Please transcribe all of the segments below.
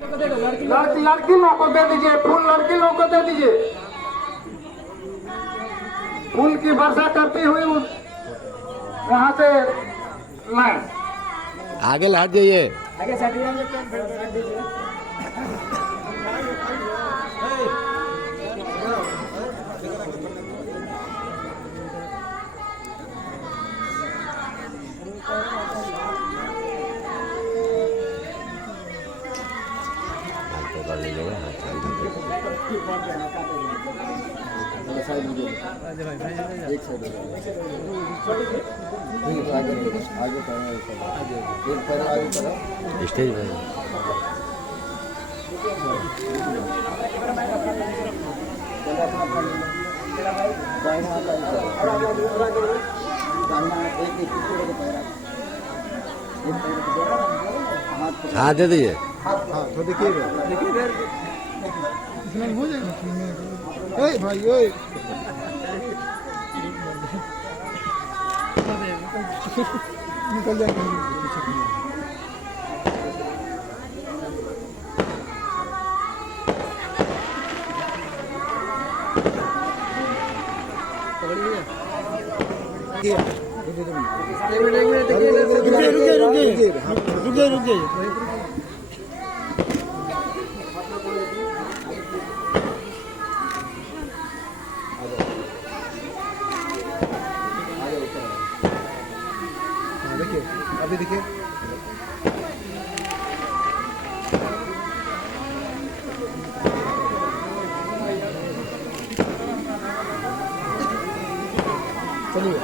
लड़की लोग को दे दीजिए, फूल लड़की लोग को दे दीजिए। फूल की वर्षा करती हुई वहां से लाइन आगे लाट जाइए। आगे साइड स्टेज भाई हाँ दे दीजिए। हाँ तो देखिएगा इसमें हो जाएगा भाई ओए निकल जाएंगे। रुकिए देखिए अभी देखिए चलिए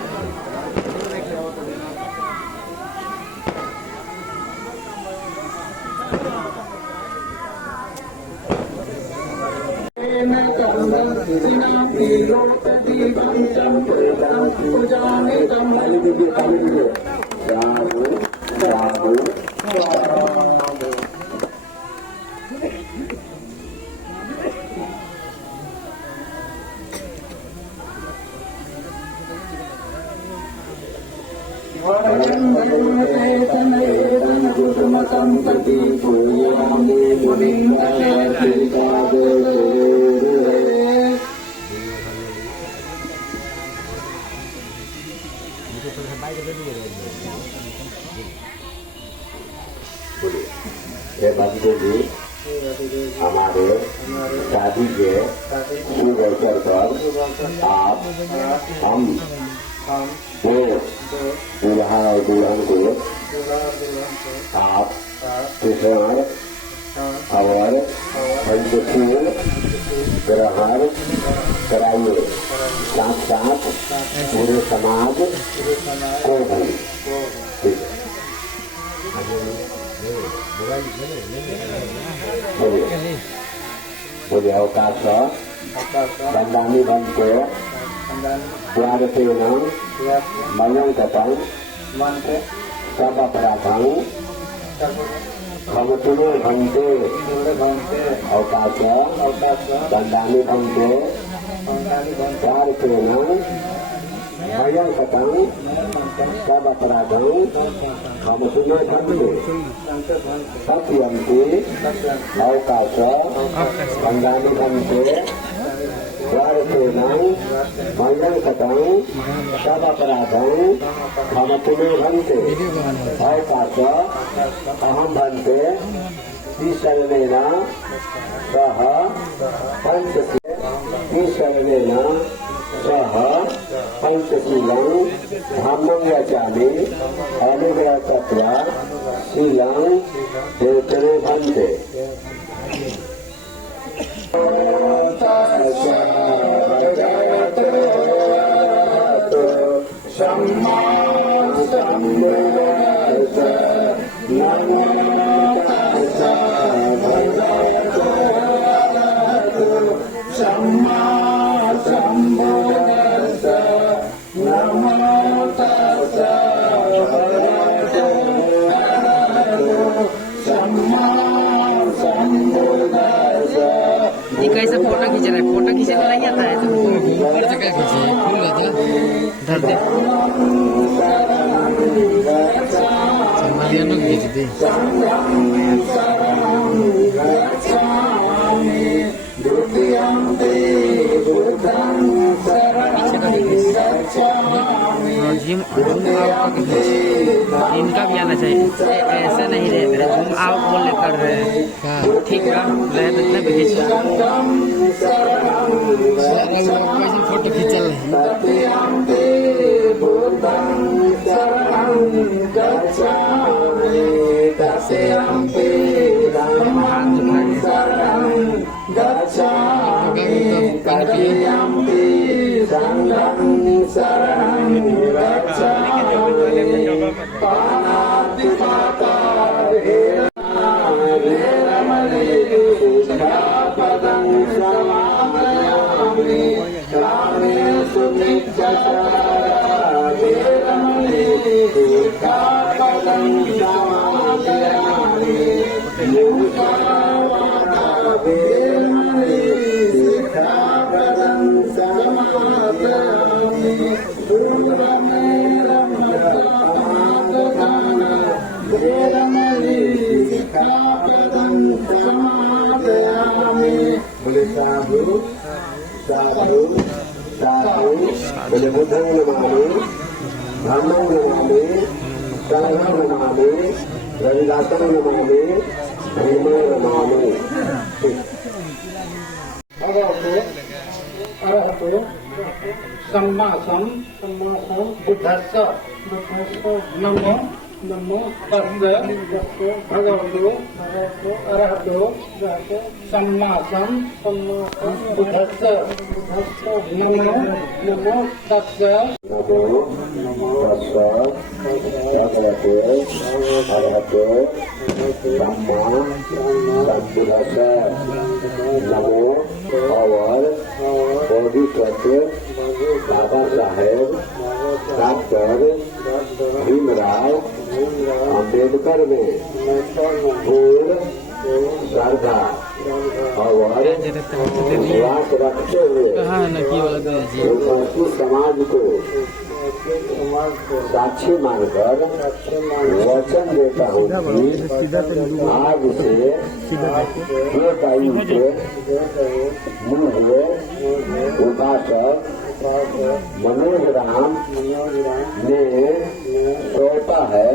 संपत्ति ये बंदे भी हमारे शादी के शुभ अवसर पर आप हम दो दूल्हा और दुल्हन को आप कृष्ण और पंचफूल ग्रहण कराइए, साथ साथ पूरे समाज को भी। बोलिए अवकाश बंदानी बंद को द्वार से मयं कथं सब अपराधं भवतुनो भंते अवकाश बंदानी बंदे द्वार से मयं कथं सब अपराधं भवतुनो भंते सत्यंते अवकाश बंदानी बंदे मयं कथं सब अपराधं भवतुनो भंते अवकाश अहं भंते ईश्वरेण सह पंचशीलं धम्मं यचामि अनुग्रह कृत्वा शीलं देवतरे भंते। ये कैसे फोटो खींच रहा है? फोटो खींचने नहीं आता है तो ऊपर से क्या खींचे? फूल रहता धर दे समाधियां लोग खींचते जिम झूम आउट का खींच इनका भी आना चाहिए ऐसे नहीं रहते झूम आउट बोल कर रहे हैं ठीक है रहे तो इतना भी खींच फोटो खींचल हाथ बोले साधु साधु साधु बोले बुद्धं नमामि धम्मं नमामि संघं नमामि रविदासं नमामि भीमं नमामि अरहतो सम्मा सम बुद्धस्स नमो नमो तस्स भगवतो अरहतो सम्मा सम बुद्धस्स नमो नमो तस्स नमो तस्स भगवतो अरहतो सम्मा संबुद्धस्स नमो और बोधिसत्व बाबा साहेब डॉक्टर भीमराव अम्बेडकर में पूर्ण श्रद्धा और विश्वास रखते हुए उनकी समाज को साक्षी मानकर वचन देता हूँ कि आज से एक आयु से मुझे उपासक मनोज राम ने सौंपा है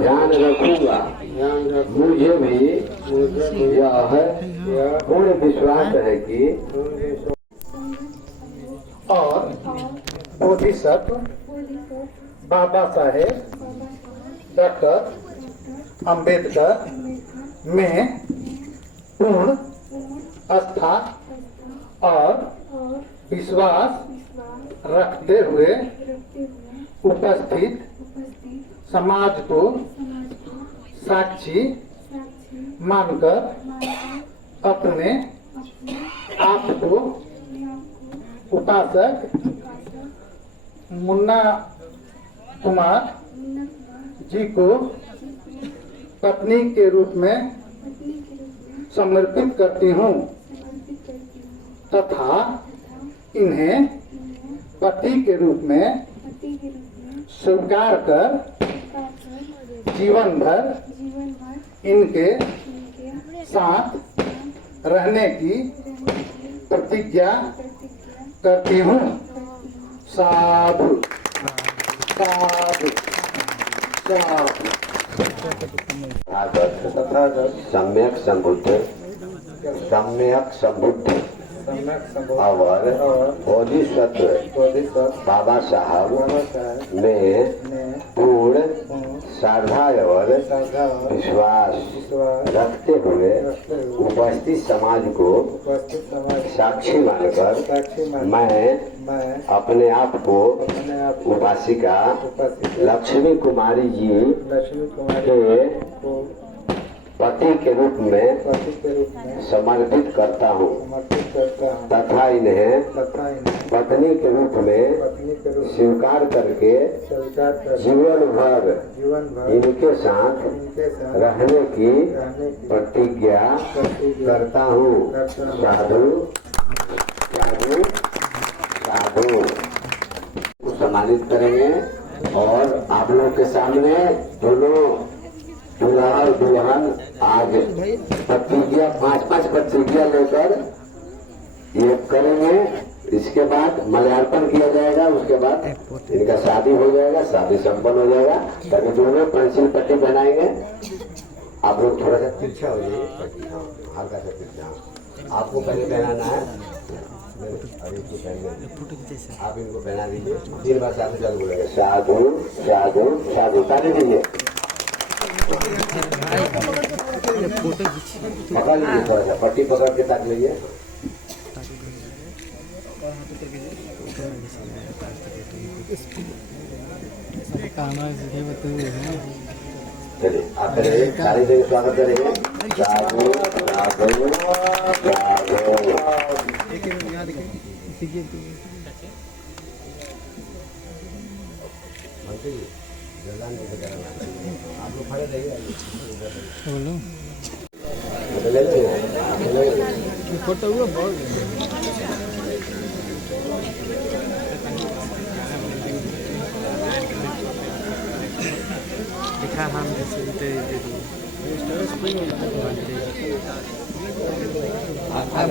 ध्यान रखूंगा मुझे भी यह पूर्ण विश्वास है कि और बोधिसत्व बाबा साहेब डॉक्टर अम्बेडकर में पूर्ण आस्था और विश्वास रखते हुए उपस्थित समाज को साक्षी मानकर अपने आप को उपासक मुन्ना कुमार जी को पत्नी के रूप में समर्पित करती हूँ तथा इन्हें पति के रूप में स्वीकार कर जीवन भर इनके साथ रहने की प्रतिज्ञा करती हूँ। साधु साधु साधु सम्यक संबुद्ध और बोधिसत्व बाबा साहब में पूर्ण श्रद्धा और विश्वास रखते हुए उपस्थित समाज को साक्षी मानकर मैं अपने आप को उपासिका लक्ष्मी कुमारी जी के पति के रूप में समर्पित करता हूँ तथा इन्हें पत्नी के रूप में स्वीकार करके जीवन भर इनके साथ रहने की प्रतिज्ञा करता हूँ। साधु साधु साधु सम्मानित करेंगे और आप लोग के सामने दोनों दूल्हा और दुल्हन आज प्रतिज्ञा 5-5 प्रतिज्ञा लेकर ये करेंगे। इसके बाद मल्यार्पण किया जाएगा। उसके बाद इनका शादी हो जाएगा, शादी संपन्न हो जाएगा। ताकि दोनों पेंसिल पट्टी पहनाएंगे। आप लोग थोड़ा सा तिरछा हो जाइए, हाँ, हल्का सा तिरछा। आपको पहले पहनाना है, और इसको पहनिए, आप इनको पहना दीजिए। 3 बार साधु साधु बोलेगा, साधु साधु साधु, ताली दीजिए। पकड़ लीजिए, थोड़ा सा पट्टी पकड़ के ताक लीजिए। चलिए आप करेंगे, ताली देकर स्वागत करेंगे। साधु साधु साधु। आप लोग खड़े रहिए, ले लीजिए फोटो हुआ बहुत। दिखा हम जैसे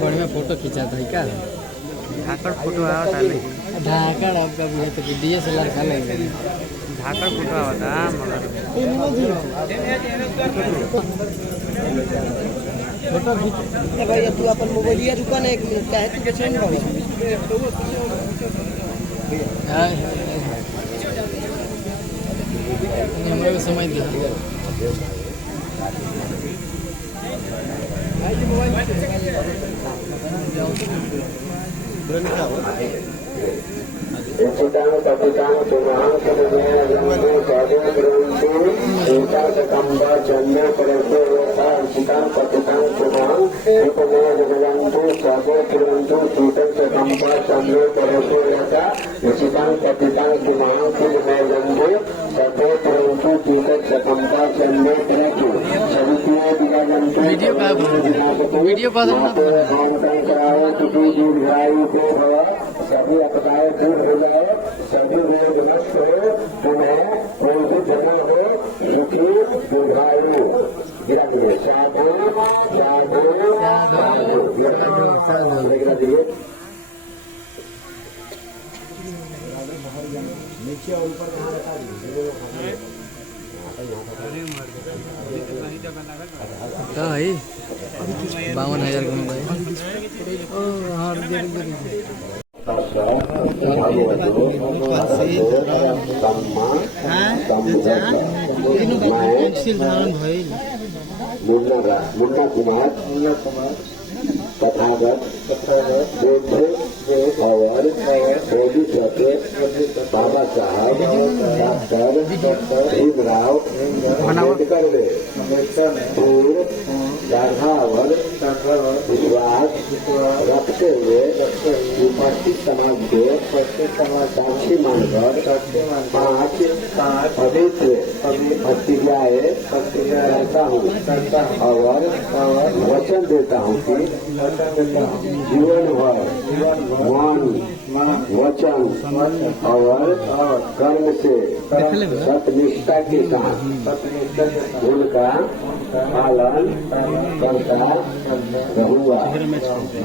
बढ़िया फोटो खींचा था क्या? धाकड़ फोटो आवता नहीं, धाकड़ आपका भी है तो DSLR खा लेंगे। धाकड़ फोटो आवता मगर फोटो खींच भाई। तू अपन मोबाइलिया दुकान 1 मिनट का है, तू बेचने में हमारे समय दिया Incitang kapitang tumahang kemudian yang kadang beruntung cinta sekamba janda perempuan incitang kapitang tumahang kemudian beruntung sahaja beruntung cinta sekamba janda perempuan incitang kapitang tumahang kemudian janda sahaja beruntung cinta sekamba janda perempuan sebetulnya bila janda video का कराओ तुझे दूर भाई को सभी अपनाए दूर हो जाए, सभी लोग नष्ट हो, तुम्हें कोई भी जमा हो, सुखी दीर्घायु। गिरा दिए साधु साधु साधु, गिरा दिए नीचे और ऊपर कहाँ रखा दिए तो है 52,000 का मोबाइल। हाँ मुन्ना कुमार तथागत और बाबा साहब डॉक्टर भीमराव अम्बेडकर ने पूर्ण श्रद्धावर विश्वास रखते हुए उपस्थित समाज के साक्षी मानकर 5 पवित्र प्रतिज्ञाएं करता हूँ और वचन देता हूँ कि जीवन भर मन वचन और कर्म से सत्यनिष्ठा के साथ उनका पालन करता रहूँगा।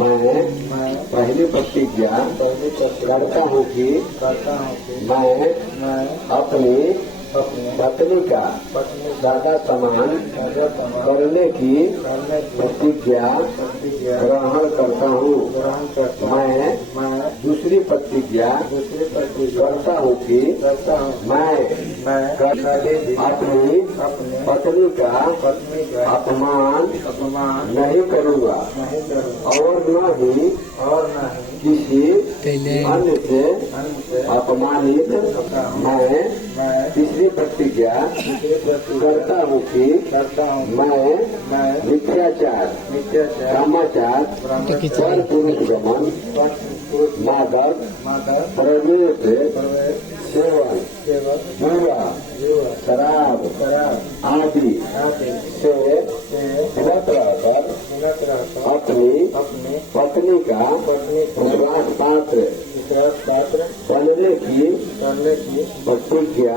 मैं पहली प्रतिज्ञा करता हूँ कि मैं अपनी पत्नी का सदा सम्मान करने की प्रतिज्ञा ग्रहण करता हूँ। मैं दूसरी प्रतिज्ञा करता हूँ कि मैं अपनी पत्नी का अपमान नहीं करूँगा और न ही किसी अन्य से अपमानित। मैं तीसरी प्रतिज्ञा करता हूँ कि मैं मिथ्याचार कामाचार पर पुरुष गमन मादक प्रवेश सेवन जुआ शराब आदि से विरत रहकर अपनी पत्नी का विश्वास पात्र बनने की प्रतिज्ञा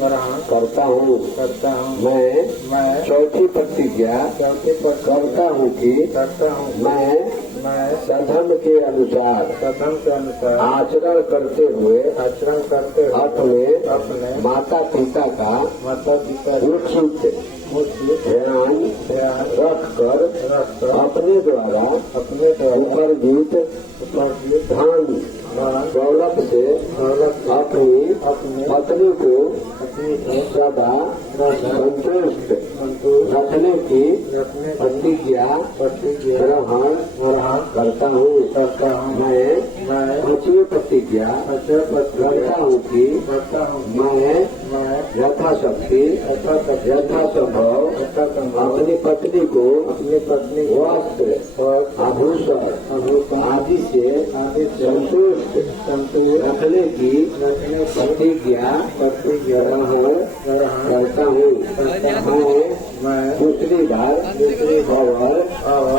ग्रहण करता हूँ। मैं चौथी प्रतिज्ञा करता हूँ कि मैं सधन के अनुसार आचरण करते हुए अपने माता पिता का उचित ध्यान रख कर अपने द्वारा उपार्जित धन दौलत से अपनी पत्नी को सदा संतुष्ट रखने की प्रतिज्ञा ग्रहण करता हूँ। मैं ऊँची प्रतिज्ञा करता हूँ कि मैं यथाशक्ति यथासंभव अपनी पत्नी को वस्त्र आभूषण आदि से संतुष्ट रखने की प्रतिज्ञा ग्रहण करता हूँ। मैं दूसरी बार और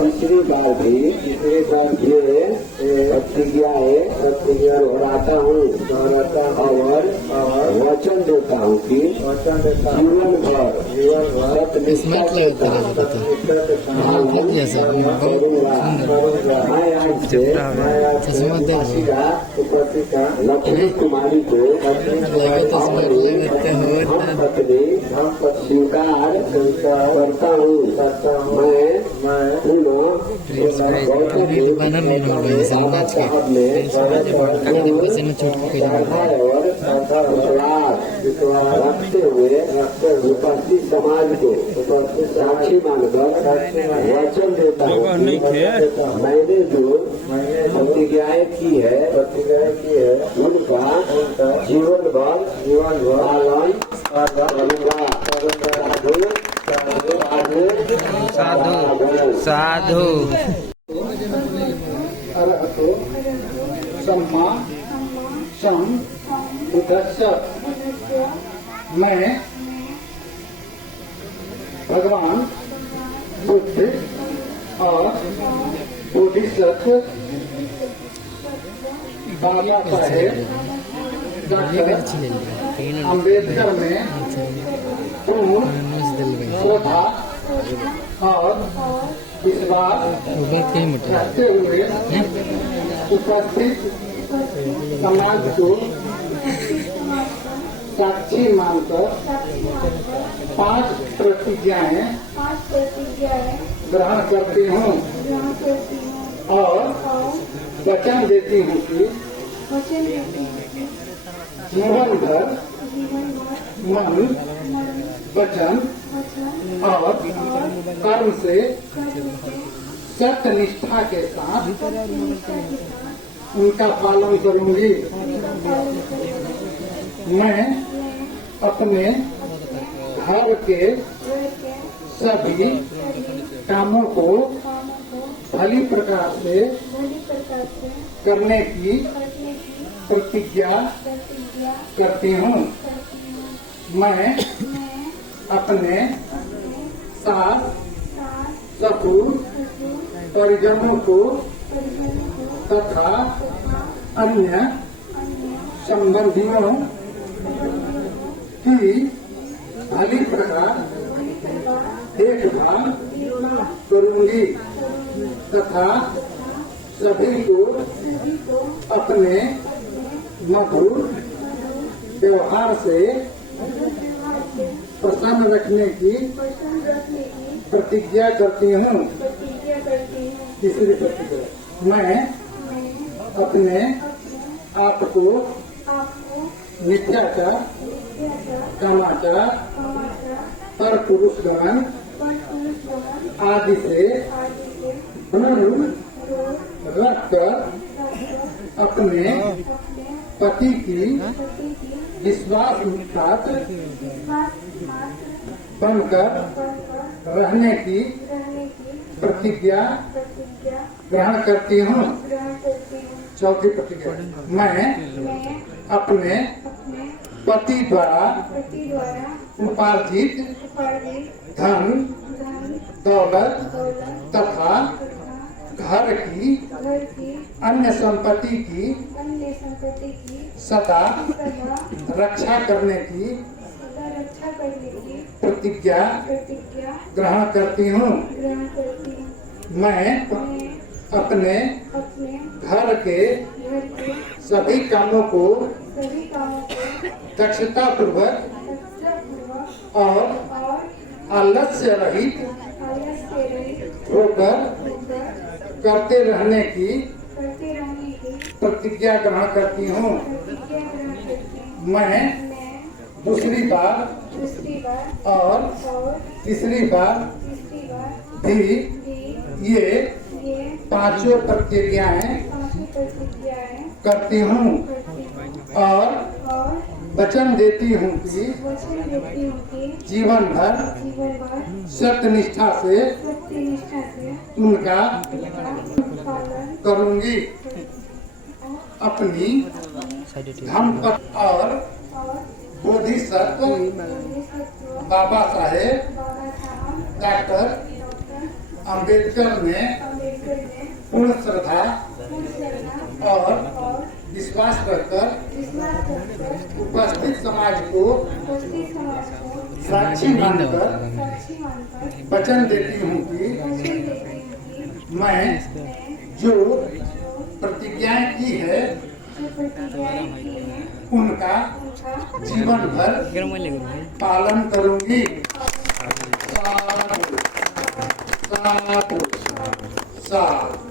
तीसरी बार भी ये प्रतिज्ञाएं दोहराता हूँ और वचन देता हूँ कि जीवन भर लक्ष्मी कुमारी को स्वीकार करता हूँ। मैं रखते हुए उपस्थित समाज को साक्षी मानकर वचन देता हूँ। मैंने जो प्रतिज्ञाएं की है उनका जीवन भर पालन करूँगा। साधु साधु अरहतो सम्मा सम बुद्धस्य। मैं भगवान बुद्ध और बोधिसत्व बाबा साहेब डॉक्टर अम्बेडकर में पूर्ण श्रद्धा और विश्वास रखते हुए उपस्थित समाज को साक्षी मानकर 5 प्रतिज्ञाएं ग्रहण करती हूँ और वचन देती हूँ कि जीवन भर मन वचन और कर्म से सत्य निष्ठा के साथ उनका पालन करूंगी। मैं अपने घर के सभी कामों को भली प्रकार से करने की प्रतिज्ञा करती हूँ। मैं अपने सास ससुर परिजनों को तथा अन्य संबंधियों की भली प्रकार देखभाल करूंगी तथा सभी को अपने मधुर व्यवहार से प्रसन्न रखने की प्रतिज्ञा करती हूँ। तीसरी प्रतिज्ञा, मैं अपने आप को मिथ्याचार कामाचार पर पुरुषगण आदि से दूर रखकर अपने पति की विश्वास पात्र बनकर रहने की प्रतिज्ञा ग्रहण करती हूँ। चौथी प्रतिज्ञा, मैं अपने पति द्वारा उपार्जित धन दौलत तथा घर की अन्य संपत्ति की सदा रक्षा करने की प्रतिज्ञा ग्रहण करती हूँ। मैं अपने अपने घर के घर के सभी कामों को सभी कामों को दक्षता पूर्वक दक्षतापूर्वक और आलस्य रहित आलस्य रहित होकर होकर करते रहने की करते रहने की प्रतिज्ञा ग्रहण करती हूँ। प्रतिज्ञा ग्रहण करती हूँ। मैं मैं दूसरी बार दूसरी बार और और तीसरी बार तीसरी बार भी भी ये ये पांचों प्रतिज्ञाएं पांचों प्रतिज्ञाएं करती हूँ करती हूँ और और वचन देती हूँ कि वचन देती हूँ कि जीवन भर जीवन भर सत्यनिष्ठा से सत्यनिष्ठा से उनका पालन करूंगी। अपनी धर्मपत्नी और और बोधिसत्व बोधिसत्व बाबा साहेब बाबा साहब डॉक्टर डॉक्टर अंबेडकर ने अम्बेडकर ने पूर्ण श्रद्धा पूर्ण श्रद्धा और विश्वास रखकर विश्वास करके उपस्थित समाज को उपस्थित समाज को साक्षी मानकर साक्षी मानकर वचन देती हूँ कि वचन देती हूँ कि मैं मैं जो प्रतिज्ञाएं की है जो प्रतिज्ञाएं की हैं उनका उनका जीवन भर पालन करूंगी। साधु साधु साधु।